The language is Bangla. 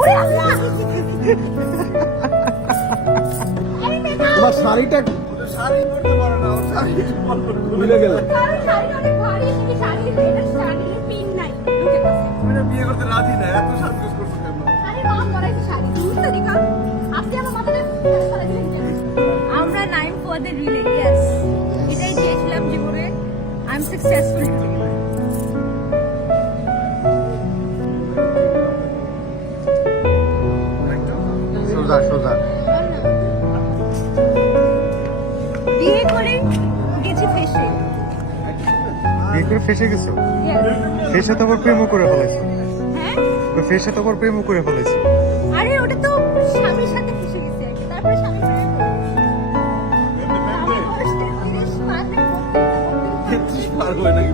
ওরে আল্লাহ তোমার শাড়িটা শাড়ি পরতে পারো না, ওর শাড়ি ভুলে গেলে। কারণ শাড়িটা অনেক ভারী, এদিকে শাড়ির এটা শাড়ির পিন নাই ঢুকে গেছে। তুমি না বিয়ে করতে রাজি না, এত সাজগোজ করছো কেন? আরে মা পরাইছে শাড়ি বুঝতে দিকা আজকে আমার মাথাটা ফেলে দিলেন। আমরা Naim for the relay yes এটাই চেয়েছিলাম জীবনে। I am successful today. সোজা সোজা। বিয়ে করে গেছি ফেসে। বিয়ে করে ফেসে গেছো? ফেসে তো আবার প্রেমও করে ফেলাইছো। হ্যাঁ ফেসে তো আবার প্রেমও করে ফেলাইছো। আরে ওটা তো স্বামীর সাথে ফেসে গেছে আর কি। তারপরে স্বামী প্রেমে পড়ে। পারবো নাকি?